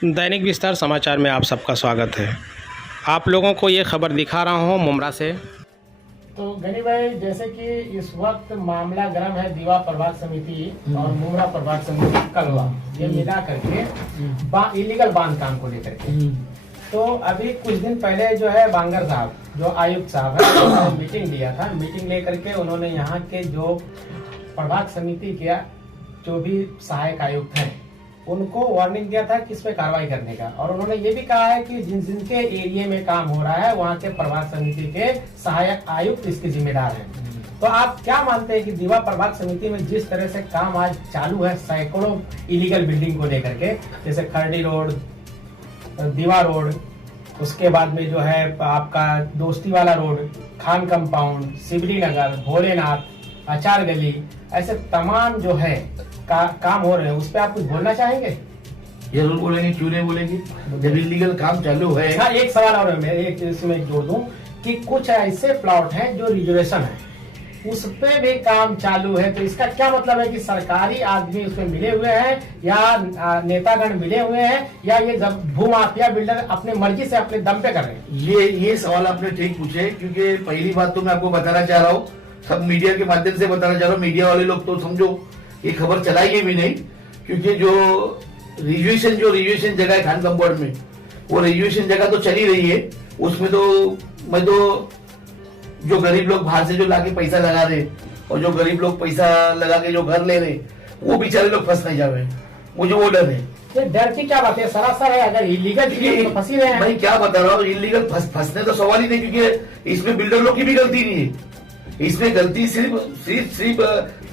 दैनिक विस्तार समाचार में आप सबका स्वागत है। आप लोगों को ये खबर दिखा रहा हूँ मुमरा से। तो गनी भाई, जैसे कि इस वक्त मामला गर्म है दीवा प्रभाग समिति और मुमरा प्रभाग समिति कलवा ये मिला करके इलीगल बांध काम को लेकर के। तो अभी कुछ दिन पहले जो है बांगर साहब जो आयुक्त साहब है उन्होंने मीटिंग लिया था। मीटिंग लेकर के उन्होंने यहाँ के जो प्रभाग समिति के जो भी सहायक आयुक्त हैं उनको वार्निंग दिया था कि इस पे कार्रवाई करने का। और उन्होंने ये भी कहा है कि जिनके एरिया में काम हो रहा है वहाँ के प्रभाग समिति के सहायक आयुक्त इसके जिम्मेदार हैं। तो आप क्या मानते हैं कि दीवा प्रभाग समिति में जिस तरह से काम आज चालू है सैकड़ों इलीगल बिल्डिंग को लेकर के, जैसे खरडी रोड, दीवा रोड, उसके बाद में जो है आपका दोस्ती वाला रोड, खान कंपाउंड, सिबली नगर, भोलेनाथ, आचार गली, ऐसे तमाम जो है काम हो रहे हैं, उस पर आप कुछ बोलना चाहेंगे? जरूर बोलेंगे, क्यों नहीं बोलेंगे। जब इलीगल काम चालू है। हाँ, एक सवाल और मैं एक इसमें जोड़ दूं कि कुछ ऐसे प्लॉट हैं जो रिजर्वेशन है उस पे भी काम चालू है, तो इसका क्या मतलब है कि सरकारी आदमी उसमें मिले हुए हैं या नेतागण मिले हुए हैं या ये भूमाफिया बिल्डर अपने मर्जी से अपने दम पे कर रहे हैं? ये सवाल आपने ठीक पूछे, क्योंकि पहली बात तो मैं आपको बताना चाह रहा हूँ, सब मीडिया के माध्यम से बताना चाह रहा हूँ। मीडिया वाले लोग तो समझो ये खबर चलाएंगे भी नहीं, क्योंकि जो रिजर्वेशन जगह है खान कंपाउंड में, वो रिजर्वेशन जगह तो चली रही है। उसमें तो मैं तो जो गरीब लोग बाहर से जो लाके पैसा लगा रहे और जो गरीब लोग पैसा लगा के जो घर ले रहे वो बेचारे लोग फंस नहीं जावे, मुझे वो डर है। ये डर की क्या बात है? सरासर है, अगर इलीगल तो फंसी रहे हैं। भाई क्या बता रहा हूँ, इलीगल फंसने तो सवाल ही नहीं, क्योंकि इसमें बिल्डर लोग की भी गलती नहीं है। इसमें गलती सिर्फ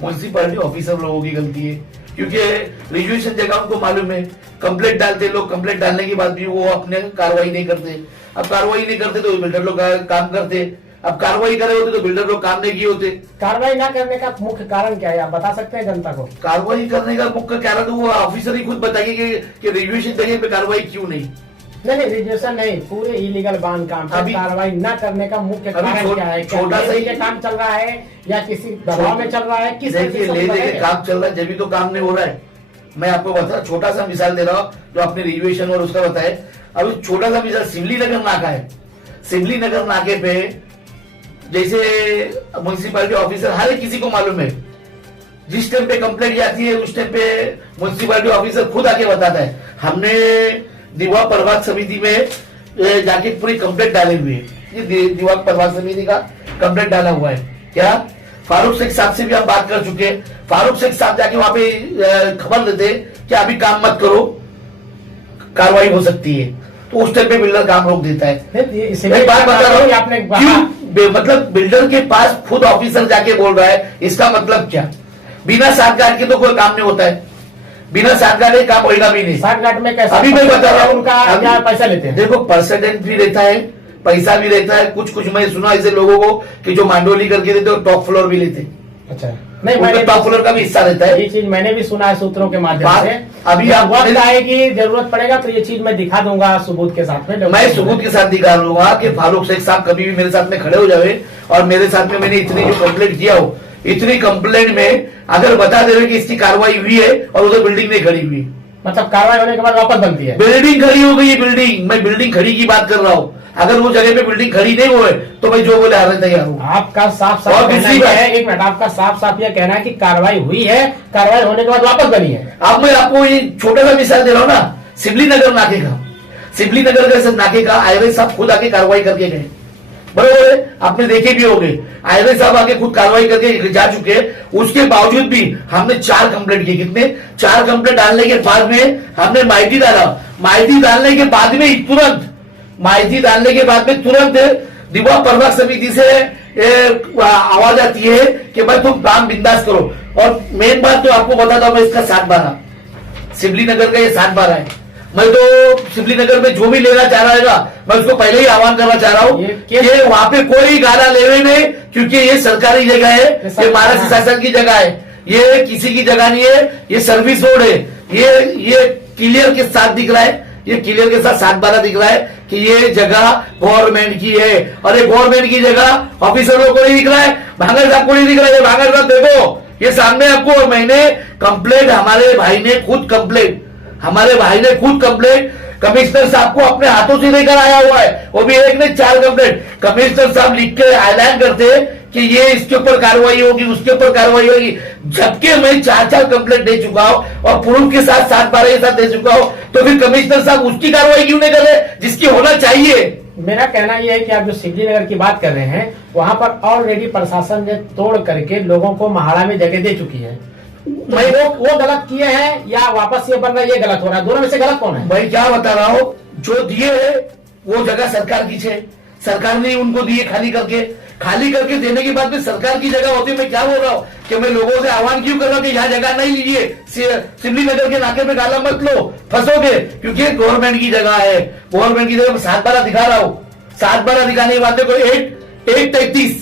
म्युनिसिपैलिटी ऑफिसर लोगों की गलती है, क्योंकि रिजर्वेशन जगह उनको मालूम है। कंप्लेंट डालते लोग, कंप्लेंट डालने के बाद भी वो अपने कार्रवाई नहीं करते। अब कार्रवाई नहीं करते तो बिल्डर लोग काम करते। अब कार्रवाई करे होते तो बिल्डर लोग काम नहीं किए होते। कार्रवाई न करने का मुख्य कारण क्या है, आप बता सकते हैं जनता को? कार्रवाई करने का मुख्य कारण तो वो ऑफिसर ही खुद बताइए कि रिजर्वेशन जगह पे कार्रवाई क्यों नहीं। नहीं, रिजर्वेशन नहीं, पूरे इलीगल बांध काम पर कार्रवाई न करने का मुख्य कारण क्या है? छोटा सा ही काम चल रहा है या किसी दबाव में चल रहा है? किस देखिए ले काम चल रहा है, जब भी तो काम नहीं हो रहा है। मैं आपको बता छोटा सा मिसाल दे रहा हूँ जो आपने रिजर्वेशन और उसका बताया। अभी छोटा सा मिसाल सिमली नगर नाका है। सिमली नगर नाके पे जैसे म्युनिसिपैलिटी ऑफिसर हर एक किसी को मालूम है, जिस टाइम पे कंप्लेंट जाती है उस टाइम पे म्युनिसिपैलिटी ऑफिसर खुद आके बताता है। हमने दीवा प्रभाग समिति में जाके पूरी कंप्लेंट डाले हुए है। ये दीवा प्रभाग समिति का कंप्लेंट डाला हुआ है। क्या फारूक शेख साहब से भी हम बात कर चुके हैं। फारूक शेख साहब जाके वहां पे खबर देते कि अभी काम मत करो, कार्रवाई हो सकती है, तो उस टाइम पे बिल्डर काम रोक देता है। मैं बात बता रहा हूँ आपने क्यों, मतलब बिल्डर के पास खुद ऑफिसर जाके बोल रहा है, इसका मतलब क्या? बिना साठगांठ के तो कोई काम नहीं होता है, बिना साठगांठ काम होगा भी नहीं। साठगांठ में कैसा? अभी मैं बता रहा हूँ उनका क्या पैसा लेते हैं? देखो परसेंटेज भी रहता है, पैसा भी रहता है। कुछ मैं सुना ऐसे लोगों को कि जो मांडोली करके देते और टॉप फ्लोर भी लेते। अच्छा, नहीं, मैंने टॉप फ्लोर का भी हिस्सा रहता है। ये चीज मैंने भी सुना है सूत्रों के माध्यम से। अभी आप वक्त आएगी, जरूरत पड़ेगा तो ये चीज मैं दिखा दूंगा सबूत के साथ में। मैं सबूत के साथ दिखा दूंगा कि फारूक शेख साहब कभी भी मेरे साथ में खड़े हो जाए और मेरे साथ में मैंने इतनी जो कंप्लेंट किया हो, इतनी कंप्लेंट में अगर बता दे रहे कि इसकी कार्रवाई हुई है और उधर बिल्डिंग नहीं खड़ी हुई, मतलब कार्रवाई होने के बाद वापस बनती है। बिल्डिंग खड़ी हो गई है। बिल्डिंग, मैं बिल्डिंग खड़ी की बात कर रहा हूँ। अगर वो जगह पे बिल्डिंग खड़ी नहीं हुए तो मैं जो बोले हारने तैयार हूँ। आपका साफ कहना है, एक मिनट, आपका साफ यह कहना है कि कार्रवाई हुई है, कार्रवाई होने के बाद वापस बनी है। अब मैं आपको ये छोटा सा मिसाल दे रहा हूँ ना, सिबली नगर नाके का। सिबली नगर का नाके का आयरे साहब खुद आके कार्रवाई करके गए, बरोबर है, आपने देखे भी होंगे। आयरे साहब आके खुद कार्रवाई करके जा चुके हैं। उसके बावजूद भी हमने 4 कंप्लेंट किए। कितने? 4 कंप्लेंट डालने के बाद में हमने माहिती डाला। माहिती डालने के बाद में तुरंत दीवा प्रभाग समिति से आवाज आती है कि भाई तुम काम बिंदास करो। और मेन बात तो आपको बताता हूं मैं, इसका 7/12 सिबली नगर का ये 7/12 है। मैं तो सिबली नगर में जो भी लेना चाह रहा है मैं उसको पहले ही आह्वान करना चाह रहा हूँ कि वहां पे कोई गाना लेवे नहीं, क्योंकि ये सरकारी जगह है, ये महाराष्ट्र शासन की जगह है, ये किसी की जगह नहीं है, ये सर्विस रोड है। ये क्लियर के साथ दिख रहा है, ये क्लियर के साथ 7/12 दिख रहा है कि ये जगह गवर्नमेंट की है। और ये गवर्नमेंट की जगह ऑफिसरों को नहीं दिख रहा है, भांगर साहब को नहीं दिख रहा है। भांगर साहब देखो ये सामने आपको, मैंने कंप्लेंट, हमारे भाई ने खुद कंप्लेंट हमारे भाई ने खुद कंप्लेंट कमिश्नर साहब को अपने हाथों से लेकर आया हुआ है, वो भी एक ने 4 कंप्लेंट। कमिश्नर साहब लिख के ऐलान करते कि ये इसके ऊपर कार्रवाई होगी, उसके ऊपर कार्रवाई होगी, जबकि मैं 4 कंप्लेंट दे चुका हूं और प्रूफ के साथ 7-12 के साथ दे चुका हूं, तो फिर कमिश्नर साहब उसकी कार्रवाई क्यों नहीं कर रहे जिसकी होना चाहिए? मेरा कहना यह है कि आप जो सिवली नगर की बात कर रहे हैं, वहां पर ऑलरेडी प्रशासन ने तोड़ करके लोगों को महाड़ा में जगह दे चुकी है। मैं वो गलत किए हैं या वापस ये बन रहा है, ये गलत हो रहा है, दोनों में से गलत कौन है? भाई क्या बता रहा हूं, जो दिए है वो जगह सरकार की है, सरकार ने उनको दिए खाली करके देने के बाद में सरकार की जगह होती है। मैं क्या बोल रहा हूँ कि मैं लोगों से आह्वान क्यों कर रहा हूँ कि यहाँ जगह नहीं लीजिए, सिवली नगर के नाके पे गाला मत लो, फंसोगे, क्योंकि गवर्नमेंट की जगह है। गवर्नमेंट की जगह मैं 7-12 दिखा रहा हूँ, 7-12 दिखाने की बात देखो, 1:33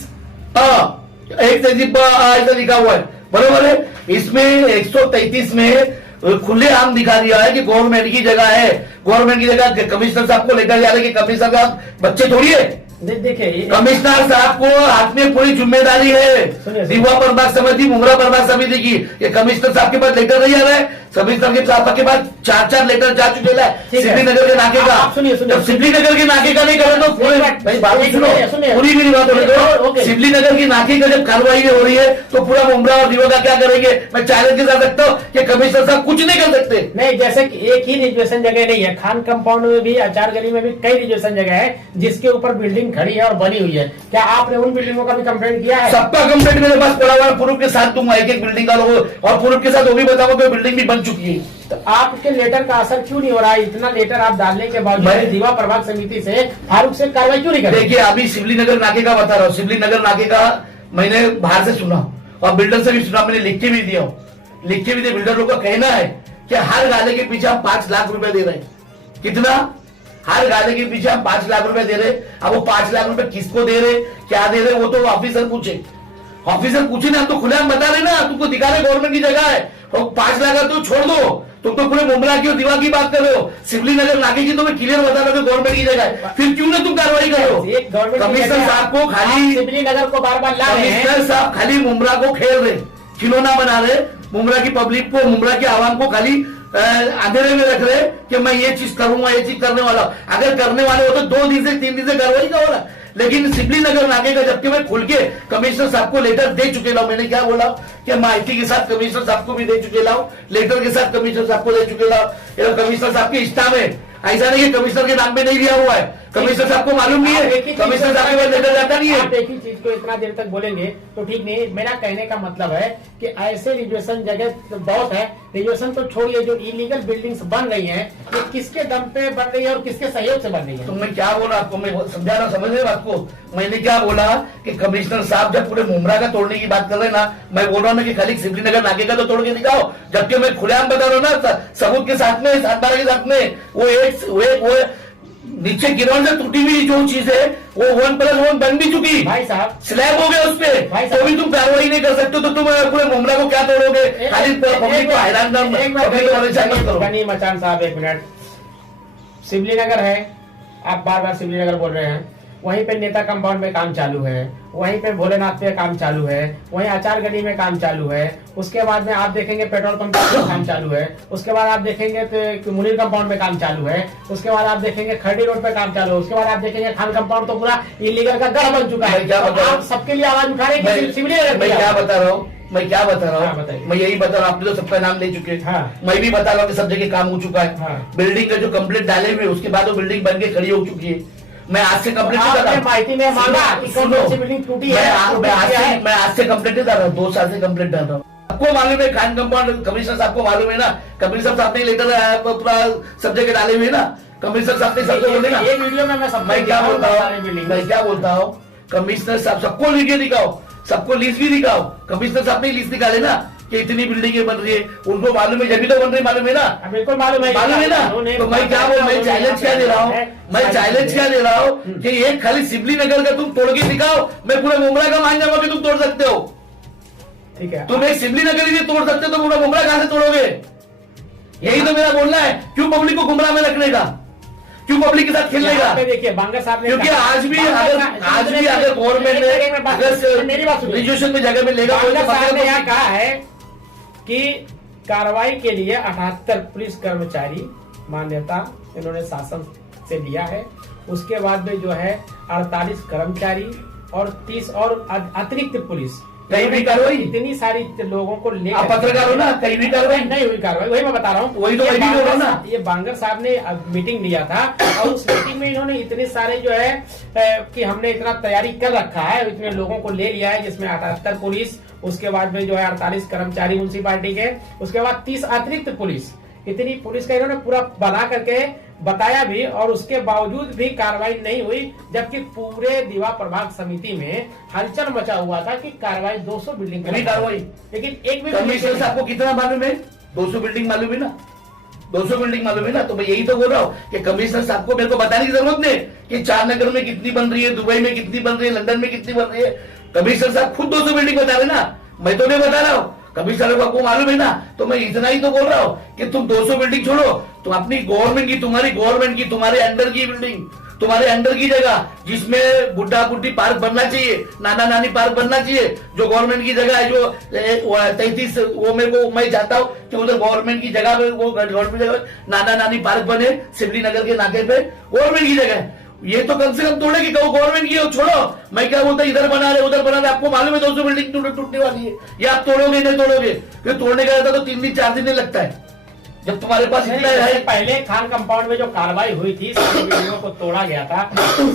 ऐसा लिखा हुआ है, बरोबर है। इसमें 133 में खुले आम दिखा दिया है कि गवर्नमेंट की जगह है। गवर्नमेंट की जगह कमिश्नर साहब को लेकर जा रहे कि कमिश्नर साहब बच्चे थोड़ी है। देखिए कमिश्नर साहब को हाथ में पूरी जिम्मेदारी है दीवा प्रभाग समिति, मुंगरा प्रभाग समिति की। ये कमिश्नर साहब के पास लेटर नहीं आ रहा है, कमिश्नर साहब के पास 4 लेटर जा चुके हैं सिवली नगर के नाके का। जब सिवली नगर के नाके का नहीं करें तो पूरी मेरी बात होने दो। सिवली नगर की नाके का जब कार्रवाई हो रही है तो पूरा मुंगरा और दीवा का क्या करेंगे? मैं चैलेंज के साथ रखता हूँ कि कमिश्नर साहब कुछ नहीं कर सकते। नहीं, जैसे कि एक ही रिजर्वेशन जगह नहीं है, खान कंपाउंड में भी, आचार गली में भी कई रिजर्वेशन जगह है जिसके ऊपर बिल्डिंग खड़ी है और बनी हुई है। क्या आपने उन बिल्डिंगों का भी कंप्लेंट किया है? सबका कंप्लेंट मेरे पास पड़ा हुआ है, प्रूफ के साथ दूंगा, एक बिल्डिंग का लोगो और प्रूफ के साथ वो भी बताऊंगा कि बिल्डिंग भी बन चुकी है। तो आपके लेटर का असर क्यों नहीं हो रहा है? इतना लेटर आप डालने के बावजूद दीवा प्रभाग समिति से फारूक से कार्रवाई क्यों नहीं कर रहे? देखिए अभी सिवली नगर नाके का बता रहा हूँ, सिवली नगर नाके का मैंने बाहर से सुना और बिल्डर से भी सुना, मैंने लिख के भी दिया, बिल्डर लोग का कहना है कि हर गाले के पीछे हम 5 लाख रुपए दे रहे हैं। कितना? हर गाले के पीछे हम 5 लाख रुपए दे रहे। अब वो 5 लाख रुपए किसको दे रहे, क्या दे रहे, वो तो ऑफिसर पूछे ना, हम तो खुले हम बता रहे ना, तुमको दिखा रहे गवर्नमेंट की जगह है और 5 लाख तो छोड़ दो, तुम तो पूरे मुंब्रा की और दीवा की बात कर रहे हो। सिवली नगर नाके की तो मैं क्लियर बता रहा हूँ गवर्नमेंट की जगह है, फिर क्यों ना तुम कार्रवाई करो? कमिश्नर साहब को खाली सिवली नगर को बार-बार ला रहे हैं, कमिश्नर साहब खाली मुंब्रा को खेल रहे, खिलौना बना रहे, मुंब्रा की पब्लिक को, मुंब्रा की आवाम को खाली अंधेरे में रख रहे कि मैं ये चीज करूंगा, ये चीज करने वाला। अगर करने वाले हो तो 2 दिन से 3 दिन से कार्रवाई का हो रहा। लेकिन सिवली नगर नाके का जबकि मैं खुल के कमिश्नर साहब को लेटर दे चुके लाऊं, मैंने क्या बोला कि माहिती के साथ कमिश्नर साहब को भी दे चुके लाऊं, लेटर के साथ कमिश्नर साहब को दे चुके लाऊं, कमिश्नर साहब की स्टाफ है, ऐसा नहीं है कमिश्नर के नाम पे नहीं लिया हुआ है, कमिश्नर साहब को मालूम नहीं है, कमिश्नर साहब के पास लेटर जाता नहीं है। आप एक ही चीज को इतना देर तक बोलेंगे तो ठीक नहीं। मेरा कहने का मतलब है कि ऐसे रिजर्वेशन जगह तो बहुत है, रिजर्वेशन तो छोड़िए, जो इलीगल बिल्डिंग्स बन रही हैं ये किसके दम पे बन रही है और किसके सहयोग से बन रही है? तो मैं क्या बोला आपको, मैं समझा रहा, समझ रहे बात को। मैंने क्या बोला कि कमिश्नर साहब जब पूरे मुंब्रा का तोड़ने की बात कर रहे हैं ना, मैं बोल रहा हूँ कि खाली सिवली नगर नाके का तो तोड़ के दिखाओ, जबकि मैं खुलेआम बता रहा हूँ ना सबूत के साथ में, 7-12 के साथ में, वो नीचे गिरवन से टूटी हुई जो चीज है वो 1+1 बन भी चुकी, भाई साहब स्लैब हो गया उस पे, तो भी तुम कार्रवाई नहीं कर सकते, तो तुम पूरे मुंब्रा को क्या तोड़ोगे? खाली पब्लिक को हैरान गनी मचान साहब, 1 मिनट। सिवली नगर है, आप बार-बार सिवली नगर बोल रहे हैं, वहीं पे नेता कंपाउंड में काम चालू है, वहीं पे भोलेनाथ पे काम चालू है, वहीं आचार गली में काम चालू है, उसके बाद में आप देखेंगे पेट्रोल पंप पे काम चालू है, उसके बाद आप देखेंगे तो मुनीर कंपाउंड में काम चालू है, उसके बाद आप देखेंगे खरडी रोड पे काम चालू है, उसके बाद आप देखेंगे खान कंपाउंड तो पूरा इलीगल का गढ़ बन चुका है। आप सबके लिए आवाज उठा रहे हैं कि सिवली नगर। मैं क्या बता रहा हूँ, मैं यही बता रहा हूँ, आपने तो सबका नाम ले चुके हैं, मैं भी बता रहा हूँ कि सब जगह काम हो चुका है। बिल्डिंग का जो कंप्लीट डाले हुए उसके बाद वो बिल्डिंग बन के खड़ी हो चुकी है। मैं आज से कंप्लीट नहीं कर रहा, माहिती में मांगा बिल्डिंग टूटी है, मैं आज से कंप्लीट नहीं कर रहा, 2 साल से कंप्लीट कर रहा हूँ। आपको मालूम है खान कंपाउंड, कमिश्नर साहब को मालूम है ना, कमिश्नर साहब ने लेटर पूरा सब जगह डाले हुए ना, कमिश्नर साहब ने सबको बोले ना। ये वीडियो में मैं क्या बोलता हूँ, कमिश्नर साहब सबको वीडियो दिखाओ, सबको लिस्ट भी दिखाओ, कमिश्नर साहब ने लिस्ट निकाले ना कि इतनी बिल्डिंगें बन रही है, उनको मालूम है, जब तो बन रही मालूम है ना, बिल्कुल मालूम है ना। तो मैं क्या बोल, मैं चैलेंज क्या दे रहा हूँ, कि एक खाली सिवली नगर का तुम तोड़ के दिखाओ, मैं पूरे मुंब्रा का मान जाऊंगा कि तुम तोड़ सकते हो। ठीक है, तुम एक सिवली नगर ही तोड़ सकते हो तो पूरा मुंब्रा कहां से तोड़ोगे? यही तो मेरा बोलना है। क्यों पब्लिक को गुमराह में रखने का, क्यों पब्लिक के साथ खेलने का? देखिए बांगर साहब ने, क्योंकि आज भी अगर गवर्नमेंट ने मेरी बात सुनिए, ग्रेजुएशन में जगह में लेगा, बांगर साहब ने यहाँ कहा है कि कार्रवाई के लिए 78 पुलिस कर्मचारी मान्यता इन्होंने शासन से लिया है। उसके बाद में जो है 48 कर्मचारी और 30 और अतिरिक्त पुलिस, कहीं भी कार्रवाई, इतनी सारी लोगों को लेकर आप पत्रकार हो ना, कहीं भी कार्रवाई नहीं हुई। कार्रवाई वही मैं बता रहा हूँ, वही तो मैं भी बोल रहा हूँ ना। ये बांगर साहब ने मीटिंग लिया था और उस मीटिंग में इन्होंने इतने सारे जो है कि हमने इतना तैयारी कर रखा है, इतने लोगों को ले लिया है, जिसमें 78 पुलिस, उसके बाद में जो है 48 कर्मचारी म्युनिसिपालिटी के, उसके बाद 30 अतिरिक्त पुलिस, इतनी पुलिस का इन्होंने पूरा बना करके बताया भी, और उसके बावजूद भी कार्रवाई नहीं हुई। जबकि पूरे दीवा प्रभाग समिति में हलचल मचा हुआ था कि कार्रवाई 200 बिल्डिंग कभी कार्रवाई, लेकिन एक भी कमिश्नर साहब को कितना मालूम है? 200 बिल्डिंग मालूम है ना, 200 बिल्डिंग मालूम है ना। तो मैं यही तो बोल रहा हूँ कि कमिश्नर साहब को मेरे को बताने की जरूरत नहीं कि चारनगर में कितनी बन रही है, दुबई में कितनी बन रही है, लंदन में कितनी बन रही है। कमिश्नर साहब खुद 200 बिल्डिंग बता रहे ना, मैं तो नहीं बता रहा हूँ, कमिश्नर को मालूम है ना। तो मैं इतना ही तो बोल रहा हूँ कि तुम 200 बिल्डिंग छोड़ो, तुम अपनी गवर्नमेंट की, तुम्हारी गवर्नमेंट की, तुम्हारे अंडर की बिल्डिंग, तुम्हारे अंडर की जगह जिसमें बुढ़ा बुढ़ी पार्क बनना चाहिए, नाना नानी पार्क बनना चाहिए, जो गवर्नमेंट की जगह है, जो 33 वो मेरे को मैं चाहता हूँ कि उधर गवर्नमेंट की जगह पे, वो गवर्नमेंट जगह नाना नानी पार्क बने सिमली नगर के नाके पे, गवर्नमेंट की जगह है। ये तो कम से कम तोड़े कि गवर्नमेंट की हो, छोड़ो। मैं क्या बोलता, इधर बना रहे उधर बना रहे, आपको मालूम है 200 बिल्डिंग टूटने वाली है, ये आप तोड़ोगे नहीं तोड़ोगे, फिर तोड़ने का रहता तो 3 दिन 4 दिन नहीं लगता है, जब तुम्हारे पास इतना है। पहले खान कंपाउंड में जो कार्रवाई हुई थी, सारी वीडियो को तोड़ा गया था,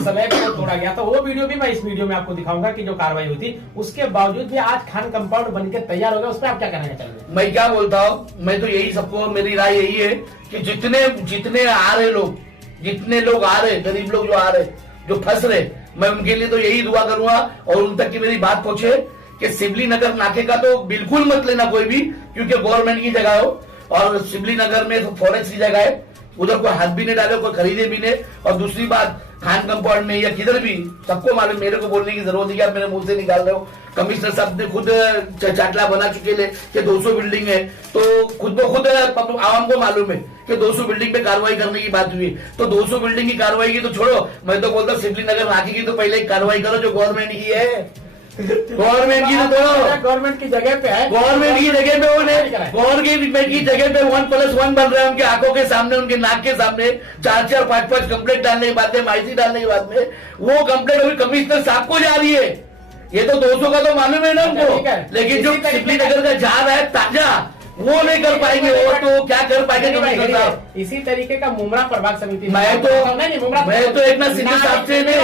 समय को तोड़ा गया था, वो वीडियो भी मैं इस वीडियो में आपको दिखाऊंगा कि जो कार्रवाई हुई थी, उसके बावजूद भी आज खान कंपाउंड बनकर तैयार हो गया। उस पर आप क्या कहना चाहिए? मैं क्या बोलता हूँ, मैं तो यही सबको, मेरी राय यही है कि जितने आ रहे लोग, जितने लोग आ रहे, गरीब लोग जो आ रहे, जो फंस रहे, मैं उनके लिए तो यही दुआ करूंगा और उन तक की मेरी बात पहुंचे कि सिमली नगर नाके का तो बिल्कुल मत लेना कोई भी, क्योंकि गवर्नमेंट की जगह हो और सिमली नगर में तो फॉरेस्ट की जगह है, उधर कोई हाथ भी नहीं डाले, कोई खरीदे भी नहीं। और दूसरी बात, खान कंपाउंड में या किधर भी, सबको मालूम, मेरे को बोलने की जरूरत नहीं कि आप मेरे मुंह से निकाल रहे हो। कमिश्नर साहब ने खुद चाटला बना चुके ले कि 200 बिल्डिंग है, तो खुद ब खुद आवाम को मालूम है कि 200 बिल्डिंग पे कार्रवाई करने की बात हुई। तो 200 बिल्डिंग की कार्रवाई की तो छोड़ो, मैं तो बोलता सिमली नगर नाके की तो पहले कार्रवाई करो जो गवर्नमेंट की है। गवर्नमेंट की तो गवर्नमेंट की जगह पे है, गवर्नमेंट की जगह पे गवर्नमेंट की जगह पे 1+1 बन रहा है उनके आंखों के सामने, उनके नाक के सामने, 4-4, 5-5 कंप्लेंट डालने के बाद में, माइसी डालने के बाद में, वो कंप्लेंट अभी कमिश्नर साहब को जा रही है। ये तो 200 का तो मालूम है ना उनको, लेकिन जो सिमली नगर का जा रहा है ताजा, वो नहीं कर पाएंगे, वो तो क्या कर पाएंगे कमिश्नर साहब। इसी तरीके का मुमरा प्रभाग समिति मैं तो एक ना सिंधी साहब से नहीं,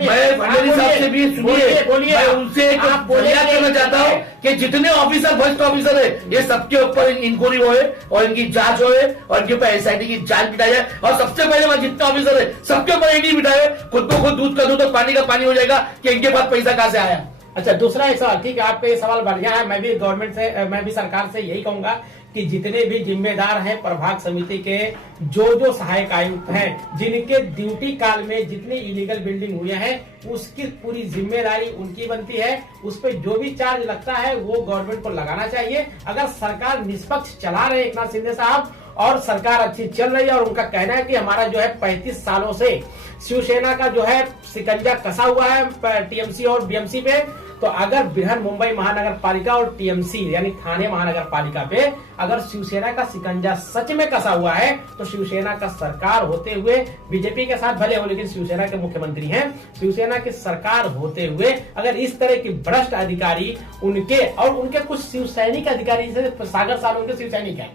मैं मेरी साहब से भी सुनिए, मैं उनसे एक फरियाद करना चाहता हूँ कि जितने ऑफिसर, फर्स्ट ऑफिसर है, ये सबके ऊपर इंक्वायरी होए और इनकी जांच होए और इनके ऊपर SIT की जांच बिठाई जाए। और सबसे पहले वहां जितने ऑफिसर है सबके ऊपर ED बिठाए, खुद को खुद दूध का दूध और पानी का पानी हो जाएगा कि इनके पास पैसा कहां से आया। अच्छा, दूसरा एक सवाल, ठीक है, आपका ये सवाल बढ़िया है। मैं भी गवर्नमेंट से, मैं भी सरकार से यही कहूंगा कि जितने भी जिम्मेदार हैं प्रभाग समिति के, जो सहायक आयुक्त हैं, जिनके ड्यूटी काल में जितनी इलीगल बिल्डिंग हुई है, उसकी पूरी जिम्मेदारी उनकी बनती है। उस पर जो भी चार्ज लगता है वो गवर्नमेंट को लगाना चाहिए। अगर सरकार निष्पक्ष चला रहे एक नाथ शिंदे साहब और सरकार अच्छी चल रही है और उनका कहना है कि हमारा जो है 35 सालों से शिवसेना का जो है शिकंजा कसा हुआ है TMC और BMC पे, तो अगर बृहन मुंबई महानगर पालिका और TMC यानी ठाणे महानगर पालिका पे अगर शिवसेना का शिकंजा सच में कसा हुआ है, तो शिवसेना का सरकार होते हुए, बीजेपी के साथ भले हो लेकिन शिवसेना के मुख्यमंत्री हैं, शिवसेना की सरकार होते हुए अगर इस तरह की भ्रष्ट अधिकारी उनके और उनके कुछ शिवसैनिक अधिकारी, जैसे सागर साल उनके शिवसैनिक हैं,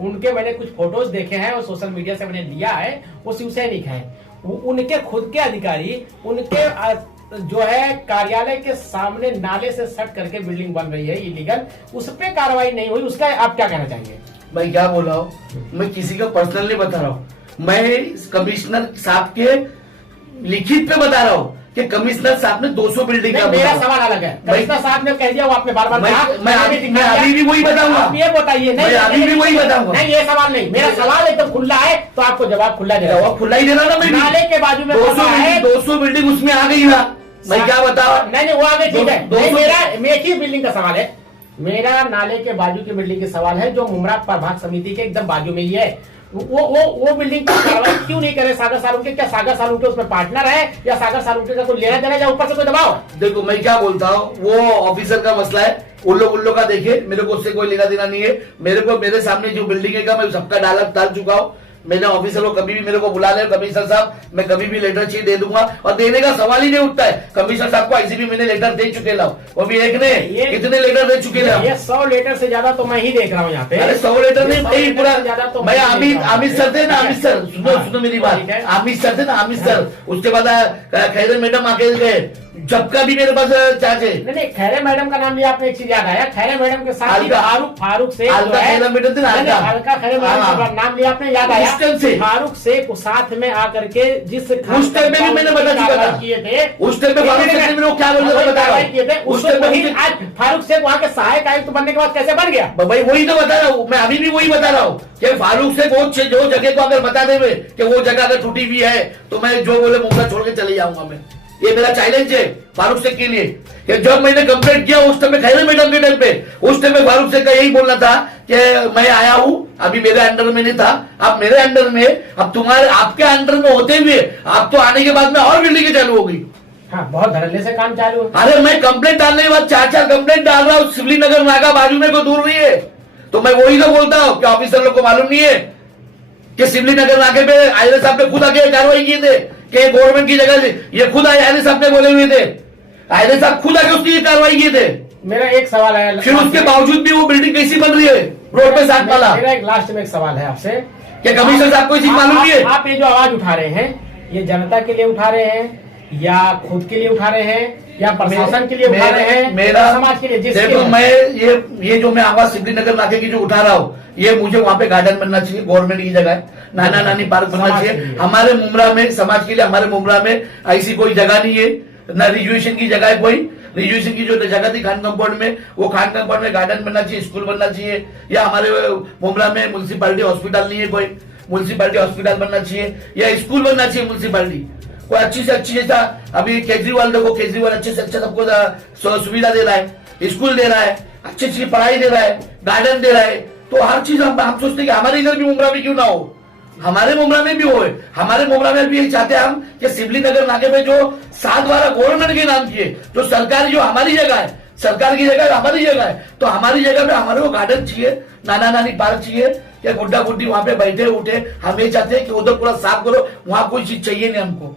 उनके मैंने कुछ फोटोज देखे हैं और सोशल मीडिया से मैंने लिया है, वो शिवसैनिक हैं, उनके खुद के अधिकारी उनके जो है कार्यालय के सामने नाले से सट करके बिल्डिंग बन रही है इलीगल, उस पर कार्रवाई नहीं हुई, उसका आप क्या कहना चाहेंगे? मैं क्या बोल रहा हूँ, मैं किसी का पर्सनल नहीं बता रहा हूँ, मैं कमिश्नर साहब के लिखित पे बता रहा हूँ कि कमिश्नर साहब ने 200 बिल्डिंग का, मेरा सवाल अलग है। कमिश्नर साहब ने कह दिया, वो आपने बार-बार कहा, मैं अभी भी वही बताऊंगा। आप ये बताइए, मैं अभी भी वही बताऊंगा। नहीं, ये सवाल नहीं, मेरा सवाल एकदम खुला है, तो आपको जवाब खुला देना, जवाब खुला ही देना ना। मैं नाले के बाजू में 200 बिल्डिंग उसमें आ गई ना, मैं क्या बताऊं? नहीं, वो आगे ठीक है, मेरा एक ही बिल्डिंग का सवाल है, मेरा नाले के बाजू की बिल्डिंग का सवाल है, जो मुमरा प्रभाग समिति के एकदम बाजू में ही है। वो बिल्डिंग पर कार्रवाई क्यों नहीं करे सागर सालुंके? क्या सागर सालुंके उसमें पार्टनर है या सागर सालुंके का कोई लेना देना या ऊपर से कोई दबाव? देखो मैं क्या बोलता हूँ, वो ऑफिसर का मसला है, उन लोग का देखे, मेरे को उससे कोई लेना देना नहीं है। मेरे सामने जो बिल्डिंग है मैं सबका डाल चुका हूँ। मैंने ऑफिसर को कभी भी मेरे को बुला ले, कमिश्नर साहब मैं कभी भी लेटर चाहिए दे दूंगा, और देने का सवाल ही नहीं उठता है। कमिश्नर साहब को ICP मैंने लेटर दे चुके लाओ, वो भी एक ने कितने लेटर दे चुके लाओ। ये 100 लेटर से ज्यादा तो मैं ही देख रहा हूँ यहाँ पे। अरे 100 लेटर नहीं, भाई पूरा ज्यादा तो मैं अमित सर थे ना, अमित सर सुनो मेरी बात, अमित सर थे ना, अमित सर, उसके बाद खैर मैडम आके गए, जब का भी मेरे पास चार्ज है। नहीं, खैरे मैडम का नाम लिया आपने, एक चीज याद आया, खैरे मैडम के साथ ही फारूक शेख हल्का खैरा मैडम थे ना, हल्का खैरे मैडम का नाम लिया आपने, याद आया। फारूक शेख को साथ में आकर के जिस उस टाइम में भी मैंने बता चुका था, किए थे उस टाइम में फारूक शेख ने क्या बोल रहा बता रहा हूँ, उस टाइम में आज फारूक शेख वहाँ के सहायक आयुक्त बनने के बाद कैसे बन गया? भाई वही तो बता रहा हूँ मैं, अभी भी वही बता रहा हूँ कि फारूक शेख वो जो जगह को अगर बता देवे कि वो जगह अगर टूटी हुई है तो मैं जो बोले मुंबई छोड़ के चले जाऊंगा मैं। ये मेरा चैलेंज है फारूक शेख के लिए कि जब मैंने कंप्लेंट किया उस टाइम खैर मैडम के टाइम पे, उस टाइम में फारूक शेख का यही बोलना था कि मैं आया हूं, अभी मेरे अंडर में नहीं था, अब मेरे अंडर में, अब तुम्हारे आपके अंडर में होते हुए आप तो आने के बाद में और बिल्डिंग चालू होगी। हाँ, बहुत धड़ल्ले से काम चालू है। अरे मैं कंप्लेंट डालने के बाद 4 कंप्लेंट डाल रहा हूँ, सिवली नगर नाका बाजू में कोई दूर नहीं है, तो मैं वही तो बोलता हूँ कि ऑफिसर लोग को मालूम नहीं है कि सिवली नगर नाके पे आईएलएस साहब ने खुद आके कार्रवाई की थे कि गवर्नमेंट की जगह ये खुद आईएलएस साहब ने बोले हुए थे, आईएलएस साहब खुद आके उसकी कार्रवाई किए थे। मेरा एक सवाल है, फिर उसके बावजूद भी वो बिल्डिंग कैसी बन रही है रोड पे साथ वाला। मेरा एक लास्ट में एक सवाल है आपसे, क्या कमिश्नर साहब को इसी मालूम नहीं है? आप ये जो आवाज उठा रहे हैं, ये जनता के लिए उठा रहे हैं या खुद के लिए उठा रहे हैं या प्रशासन के लिए उठा रहे हैं, मेरा समाज के लिए? देखो मैं ये जो मैं आवाज सिवली नगर नाके की जो उठा रहा हूँ, ये मुझे वहां पे गार्डन बनना चाहिए, गवर्नमेंट की जगह है, नाना नानी पार्क बनना चाहिए हमारे मुमरा में, समाज के लिए हमारे मुमरा में ऐसी कोई जगह नहीं है, ना रिजर्वेशन की जगह है कोई। रिजर्वेशन की जो जगह थी खान कंपाउंड में, वो खान कंपाउंड में गार्डन बनना चाहिए, स्कूल बनना चाहिए, या हमारे मुमरा में म्युनिसिपालिटी हॉस्पिटल नहीं है कोई, म्युनिसिपालिटी हॉस्पिटल बनना चाहिए या स्कूल बनना चाहिए म्युनिसिपालिटी कोई अच्छी से अच्छी। जैसा अभी केजरीवाल देखो, केजरीवाल अच्छे से अच्छा सबको सुविधा दे रहा है, स्कूल दे रहा है, अच्छी अच्छी पढ़ाई दे रहा है, गार्डन दे रहा है, तो हर चीज हम सोचते हैं कि हमारे इधर भी मुमरा में क्यों ना हो, हमारे मुमरा में भी हो। हमारे मुमरा में भी यही चाहते हैं हम कि सिवली नगर नाके पे जो 7-12 गवर्नमेंट के नाम किए, जो सरकार जो हमारी जगह है, सरकार की जगह हमारी जगह है, तो हमारी जगह में हमारे को गार्डन चाहिए, नाना नानी पार्क चाहिए, या गुड्डा गुड्डी वहां पे बैठे उठे। हम ये चाहते हैं कि उधर पूरा साफ करो, वहां कोई चीज चाहिए नहीं हमको।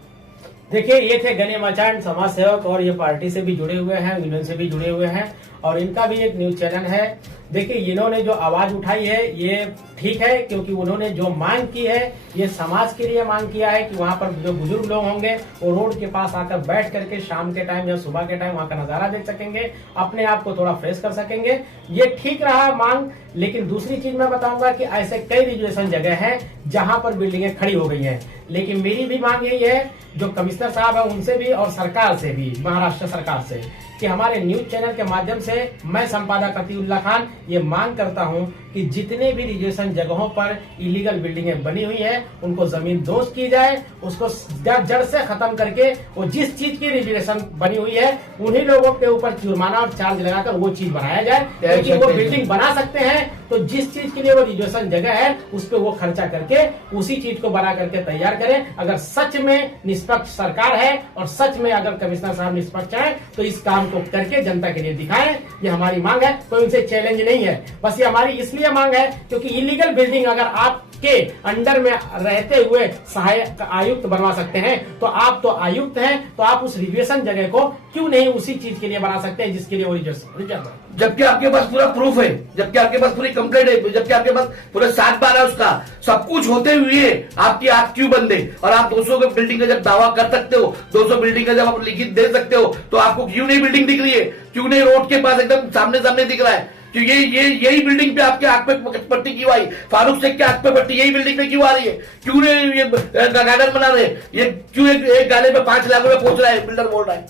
देखिए, ये थे गनीमाचार्य समाज सेवक, और ये पार्टी से भी जुड़े हुए हैं, यूनियन से भी जुड़े हुए हैं, और इनका भी एक न्यूज चैनल है। देखिए, इन्होंने जो आवाज उठाई है ये ठीक है, क्योंकि उन्होंने जो मांग की है ये समाज के लिए मांग किया है कि वहां पर जो बुजुर्ग लोग होंगे वो रोड के पास आकर बैठ करके शाम के टाइम या सुबह के टाइम वहां का नजारा देख सकेंगे, अपने आप को थोड़ा फ्रेश कर सकेंगे। ये ठीक रहा मांग। लेकिन दूसरी चीज मैं बताऊंगा कि ऐसे कई रिजर्वेशन जगह है जहां पर बिल्डिंगें खड़ी हो गई हैं, लेकिन मेरी भी मांग यही है, जो कमिश्नर साहब है उनसे भी और सरकार से भी, महाराष्ट्र सरकार से, कि हमारे न्यूज चैनल के माध्यम से मैं संपादक अतीउल्लाह खान ये मांग करता हूं कि जितने भी रिजर्वेशन जगहों पर इलीगल बिल्डिंगें बनी हुई हैं उनको जमीन दोस्त की जाए, उसको जड़ से खत्म करके वो जिस चीज की रिजर्वेशन बनी हुई है उन्हीं लोगों के ऊपर जुर्माना और चार्ज लगाकर वो चीज बनाया जाए, क्योंकि वो बिल्डिंग बना सकते हैं तो जिस चीज के लिए वो रिजर्वेशन जगह है उस पर वो खर्चा करके उसी चीज को बना करके तैयार करें। अगर सच में निष्पक्ष सरकार है और सच में अगर कमिश्नर साहब निष्पक्ष है तो इस काम को करके जनता के लिए दिखाएं। ये हमारी मांग है, कोई उनसे चैलेंज नहीं है, बस ये हमारी इसलिए मांग है क्योंकि इलीगल बिल्डिंग अगर आपके अंडर में रहते हुए सहायक आयुक्त बनवा सकते हैं तो आप तो आयुक्त हैं, तो आप उस रिजर्वेशन जगह को क्यों नहीं उसी चीज के लिए बना सकते हैं जिसके लिए वो रिजर्व है, जबकि आपके पास पूरा प्रूफ है, जबकि आपके पास पूरी कंप्लेंट है, जबकि आपके पास पूरा 7-12 उसका सब कुछ होते हुए आपकी आप क्यों बंद है? और आप 200 के बिल्डिंग का जब दावा कर सकते हो, 200 बिल्डिंग का जब आप लिखित दे सकते हो, तो आपको क्यों नहीं बिल्डिंग दिख रही है? क्यों नहीं रोड के पास एकदम सामने सामने दिख रहा है? क्यों यही बिल्डिंग पे आपके आंख पे पट्टी क्यों आई? फारूक शेख के आंख पे पट्टी यही बिल्डिंग पे क्यों आ रही है? क्यों नहीं ये गार्डन बना रहे? ये क्यों एक गाले पे 5 लाख रुपए पहुंच रहा है? बिल्डर बोल रहा है।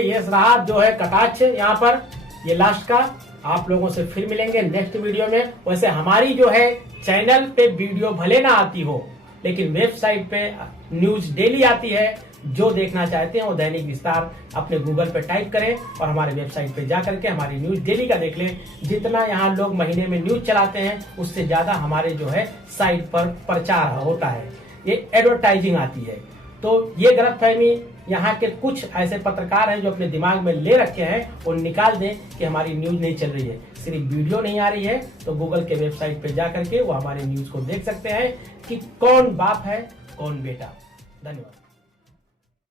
ये राहत जो है कटाक्ष यहाँ पर ये लास्ट का। आप लोगों से फिर मिलेंगे नेक्स्ट वीडियो में। वैसे हमारी जो है चैनल पे वीडियो भले ना आती हो लेकिन वेबसाइट पे न्यूज डेली आती है। जो देखना चाहते हैं वो दैनिक विस्तार अपने गूगल पे टाइप करें और हमारे वेबसाइट पे जा करके हमारी न्यूज डेली का देख लें। जितना यहाँ लोग महीने में न्यूज चलाते हैं उससे ज्यादा हमारे जो है साइट पर प्रचार होता है, ये एडवर्टाइजिंग आती है। तो ये गलतफहमी यहाँ के कुछ ऐसे पत्रकार हैं जो अपने दिमाग में ले रखे हैं और निकाल दें कि हमारी न्यूज नहीं चल रही है, सिर्फ वीडियो नहीं आ रही है, तो गूगल के वेबसाइट पे जा करके वो हमारे न्यूज को देख सकते हैं कि कौन बाप है कौन बेटा। धन्यवाद।